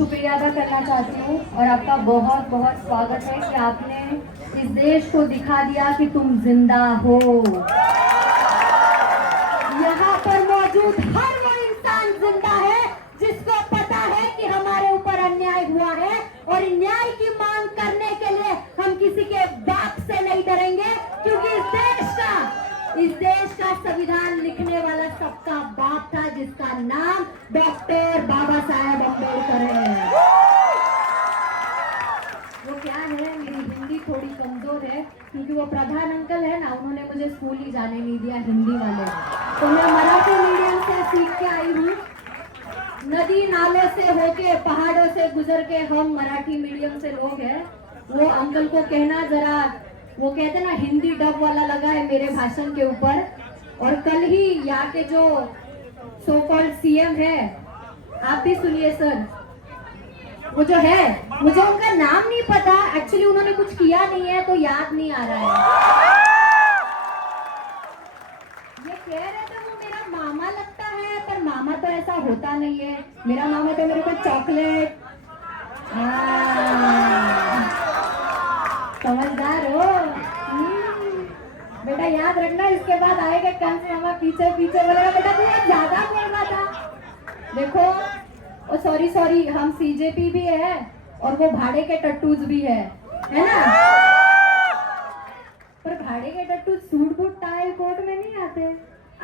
शुक्रिया अदा करना चाहती हूँ और आपका बहुत बहुत स्वागत है कि आपने इस देश को दिखा दिया कि तुम जिंदा हो। यहाँ पर मौजूद हर वो इंसान जिंदा है जिसको पता है कि हमारे ऊपर अन्याय हुआ है और न्याय की मांग करने के लिए हम किसी के बाप से नहीं डरेंगे, क्योंकि इस देश का संविधान लिखने वाला सबका बाप था, जिसका नाम डॉक्टर बाबा साहेब अम्बेडकर है। वो क्या है, मेरी हिंदी थोड़ी कमजोर है क्योंकि वो प्रधान अंकल है ना, उन्होंने मुझे स्कूल ही जाने नहीं दिया हिंदी वाले, तो मैं मराठी मीडियम से सीख के आई हूँ। नदी नालों से होके पहाड़ों से गुजर के हम मराठी मीडियम से लोग हैं। वो अंकल को कहना जरा, वो कहते ना हिंदी डब वाला लगा है मेरे भाषण के ऊपर। और कल ही यहाँ के जो सो कॉल्ड सीएम है, आप भी सुनिए सर, वो जो है, मुझे उनका नाम नहीं पता, एक्चुअली उन्होंने कुछ किया नहीं है तो याद नहीं आ रहा है। ये कह रहे थे वो मेरा मामा लगता है, पर मामा तो ऐसा होता नहीं है। मेरा मामा तो मेरे को चॉकलेट, समझदार हो। बेटा याद रखना, इसके बाद आएगा कंस मामा पीछे पीछे बोलेगा बेटा तू ज्यादा बोल रहा था। देखो, ओ सॉरी, हम सीजेपी भी है और वो भाड़े के टट्टूज भी है ना। पर भाड़े के टट्टू सूट बूट टाई कोट में नहीं आते,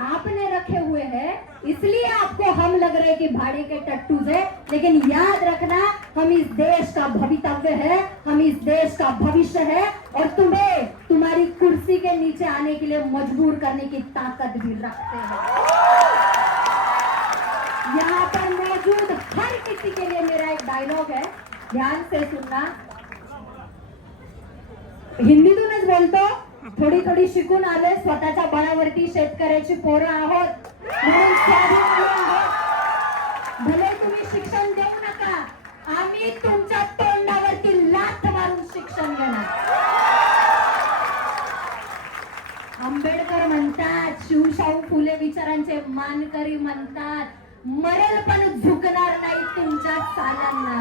आपने रखे हुए हैं इसलिए आपको हम लग रहे कि भाड़े के टट्टू है, लेकिन याद रखना हम इस देश का भवितव्य है, हम इस देश का भविष्य है और तुम्हें तुम्हारी कुर्सी के नीचे आने के लिए मजबूर करने की ताकत भी रखते हैं। यहाँ पर मौजूद हर किसी के लिए मेरा एक डायलॉग है, ध्यान से सुनना। हिंदीतूनच बोलतो, थोडी थोडी शिकून आले, स्वतःच्या बळावरती शेतकऱ्याची पोरं आहोत म्हणून स्वाभिमानी आहोत। भले तुम्ही शिक्षण देऊ नका, आम्ही तुमच्या तोंडावरती लाथ मारून शिक्षण घेणार। आंबेडकर म्हणतात, शिवशाहू फुले विचारांचे मानकरी म्हणतात, मरेल पण झुकणार नाही तुमच्या सालांना।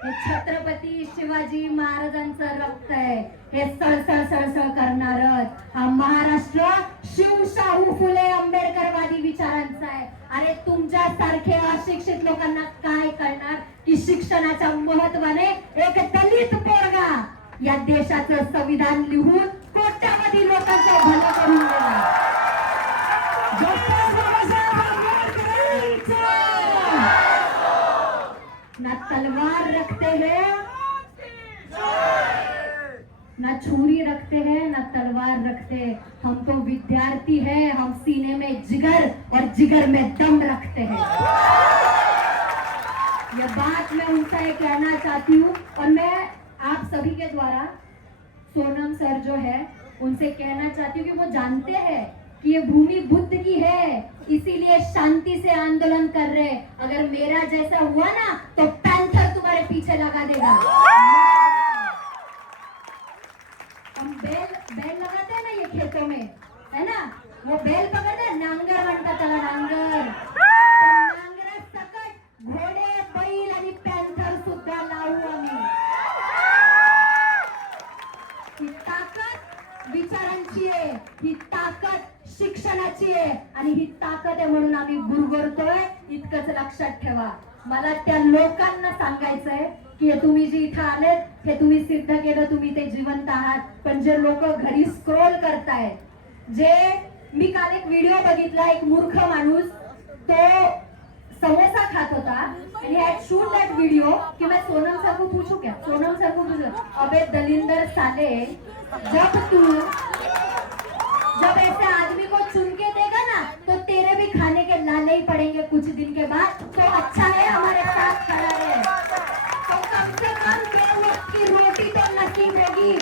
हे छत्रपती शिवाजी महाराजांचं रक्त आहे, हे सळसळ सळसळ करणार। हा महाराष्ट्र शिवशाहू फुले आंबेडकरवादी विचारांचा आहे। अरे तुमच्या सारखे अशिक्षित लोकांना काय कळणार की शिक्षणाच्या महत्वाने एक दलित पोरगा या देशाचं संविधान लिहून कोट्यावधी लोकांचं भलं करून देणार। ना तलवार रखते हैं, ना छुरी रखते हैं, ना तलवार रखते, हम तो विद्यार्थी हैं, हम सीने में जिगर और जिगर में दम रखते हैं। यह बात मैं उनसे कहना चाहती हूँ और मैं आप सभी के द्वारा सोनम सर जो है उनसे कहना चाहती हूँ कि वो जानते हैं कि ये भूमि बुद्ध की है, इसीलिए शांति से आंदोलन कर रहे। अगर मेरा जैसा हुआ ना तो पैंथर तुम्हारे पीछे लगा देगा। हम बेल लगाते हैं ना ये खेतों में, है ना, वो बेल पकड़ते नांगर बनता चला नांगर, नांगरा सकट घोडे बैल आणि पैंथर सुद्धा लावू आम्ही। ही ताकद विचारांची आहे, ही ताकद शिक्षणाची आहे आणि ही ताकद आहे म्हणून आम्ही गुरगुरतोय, इतकंच लक्षात ठेवा। मला त्या लोकांना सांगायचंय की तुम्ही जे इथं आलेत हे तुम्ही सिद्ध केलं, तुम्ही ते जिवंत आहात, पण जे लोक घरी स्क्रोल करताय, जे मी काल एक व्हिडिओ बघितला, एक मूर्ख माणूस तो समोसा खात होता and he had shoot that video कि मैं सोनम सर को पूछूं क्या, सोनम सर को पूछूं, अबे दलिंदर साले, जब ऐसे आदमी को चुन के देगा ना तो तेरे भी खाने के लाले ही पड़ेंगे कुछ दिन के बाद, तो अच्छा है हमारे साथ खड़ा है, तो कम से कम 2 वक्त की रोटी तो नसीब होगी।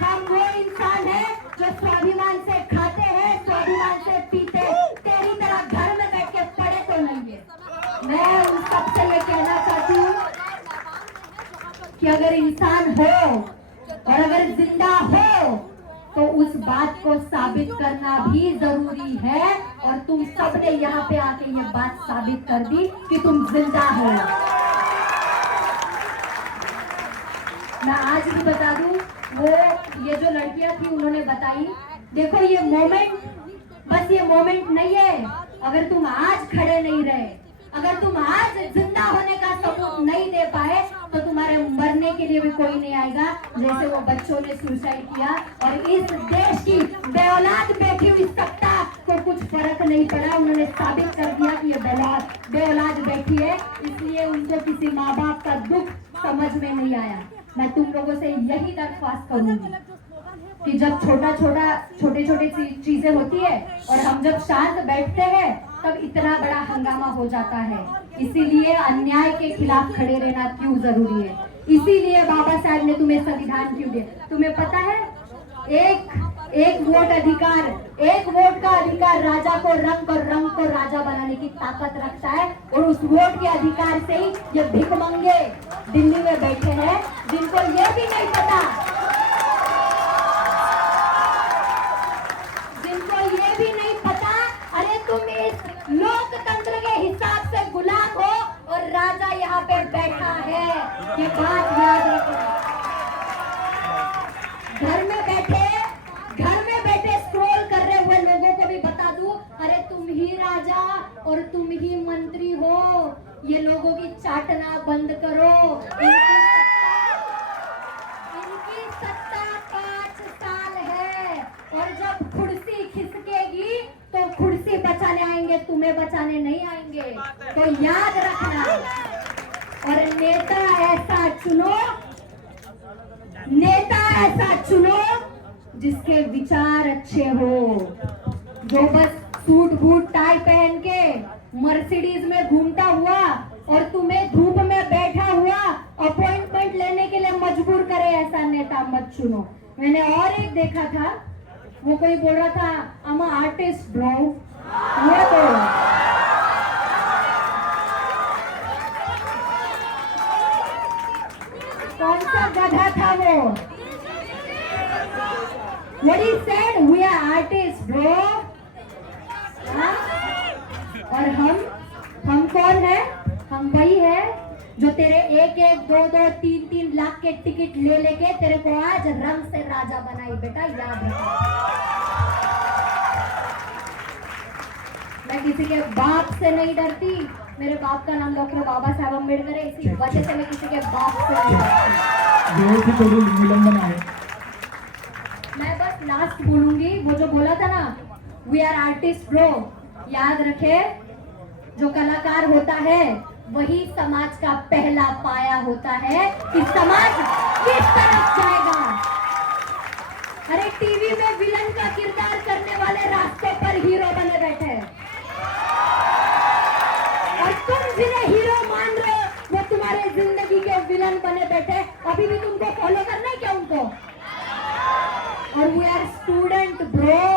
हम वो इंसान है जो स्वाभिमान से खाते हैं, स्वाभिमान से पीते, तेरी तरह घर में बैठ के पड़े तो नहीं है। मैं उन सबसे ये कहना चाहती हूँ कि अगर इंसान हो और अगर जिंदा हो तो उस बात को साबित करना भी जरूरी है, और तुम सबने यहाँ पे आके ये बात साबित कर दी कि तुम जिंदा हो। मैं आज भी बता दूं, वो ये जो लड़कियां थी उन्होंने बताई, देखो ये मोमेंट, बस ये मोमेंट नहीं है। अगर तुम आज खड़े नहीं रहे, अगर तुम आज जिंदा होने का सबूत नहीं दे पाए, तो तुम्हारे मरने के लिए भी कोई नहीं आएगा। जैसे वो बच्चों ने सुसाइड किया और इस देश की बेऔलाद बैठी हुई सत्ता को कुछ फर्क नहीं पड़ा, उन्होंने साबित कर दिया कि ये बेऔलाद बैठी है, इसलिए उनको किसी माँ बाप का दुख समझ में नहीं आया। मैं तुम लोगों से यही दरख्वास्त करूंगी कि जब छोटे छोटे चीजें होती है और हम जब शांत बैठते हैं, तब इतना बड़ा हंगामा हो जाता है। इसीलिए अन्याय के खिलाफ खड़े रहना क्यों जरूरी है, इसीलिए बाबा साहब ने तुम्हें संविधान क्यों दिया। तुम्हें पता है, एक वोट अधिकार, एक वोट का अधिकार राजा को रंग को राजा बनाने की ताकत रखता है, और उस वोट के अधिकार से ही ये भिखमंगे दिल्ली में बैठे हैं, जिनको ये भी नहीं पता, अरे तुम इस लोकतंत्र के हिसाब से गुलाम हो और राजा यहाँ पे बैठा है, ये बात याद रखो। घर में बैठे स्क्रॉल कर रहे हुए लोगों को भी बता दूं, अरे तुम ही राजा और तुम ही मंत्री हो, ये लोगों की चाटना बंद करो। इनकी सत्ता 5 साल है, और जब कुर्सी खिसकेगी तो कुर्सी बचाने आएंगे, तुम्हें बचाने नहीं आएंगे, तो याद रखना। और नेता ऐसा चुनो जिसके विचार अच्छे हो, जो बस सूट बूट टाई पहन के मर्सिडीज में घूमता हुआ और तुम्हें धूप में बैठा हुआ अपॉइंटमेंट लेने के लिए मजबूर करे, ऐसा नेता मत चुनो। मैंने और एक देखा था, वो कोई बोल रहा था I'm an artist bro, वो तो कौन सा गधा था वो, what he said, we are artists bro। हाँ? और हम कौन है? हम वही है जो तेरे 1-1, 2-2, 3-3 लाख के टिकट ले लेके तेरे को आज रंग से राजा बनाई। बेटा याद रखो, मैं किसी के बाप से नहीं डरती, मेरे बाप का नाम डॉक्टर बाबा साहब अम्बेडकर है, इसी वजह से मैं किसी के बाप से नहीं डरती। मैं बस लास्ट बोलूंगी, वो जो बोला था ना, वी आर आर्टिस्ट ब्रो, याद रखे, जो कलाकार होता है वही समाज का पहला पाया होता है कि समाज किस तरफ जाएगा। अरे टीवी में विलन का किरदार करने वाले रास्ते पर हीरो बने बैठे, और तुम जिन्हें हीरो मान रहे हो वो तुम्हारे जिंदगी के विलन बने बैठे। अभी भी तुमको फॉलो करना है क्या उनको? और we are student bro,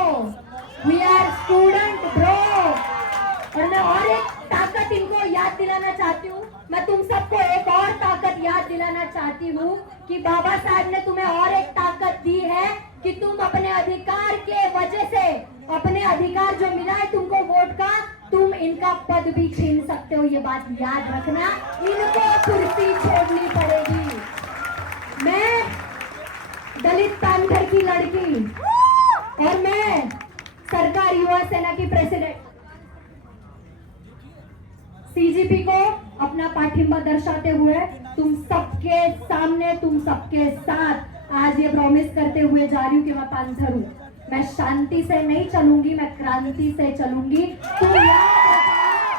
we are student bro. और मैं और एक ताकत इनको याद दिलाना चाहती हूँ, मैं तुम सबको एक और ताकत याद दिलाना चाहती हूँ कि बाबा साहब ने तुम्हें और एक ताकत दी है कि तुम अपने अधिकार के वजह से, अपने अधिकार जो मिला है तुमको वोट का, तुम इनका पद भी छीन सकते हो, ये बात याद रखना। इनको कुर्सी छोड़नी पड़ेगी। मैं दलित पैंथर की लड़की और मैं सरकार युवा सेना की प्रेसिडेंट सीजीपी को अपना पाठिंबा दर्शाते हुए तुम सबके सामने, तुम सबके साथ आज ये प्रॉमिस करते हुए जा रही हूँ कि मैं पैंथर हूँ। मैं शांति से नहीं चलूंगी, मैं क्रांति से चलूंगी। तुम याद रखना,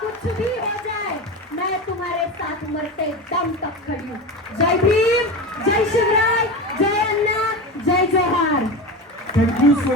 कुछ भी हो जाए मैं तुम्हारे साथ मरते दम तक खड़ी हूँ। जय भीम, जय शिवराय, जय अन्ना, जय जोहार। Thank you so much.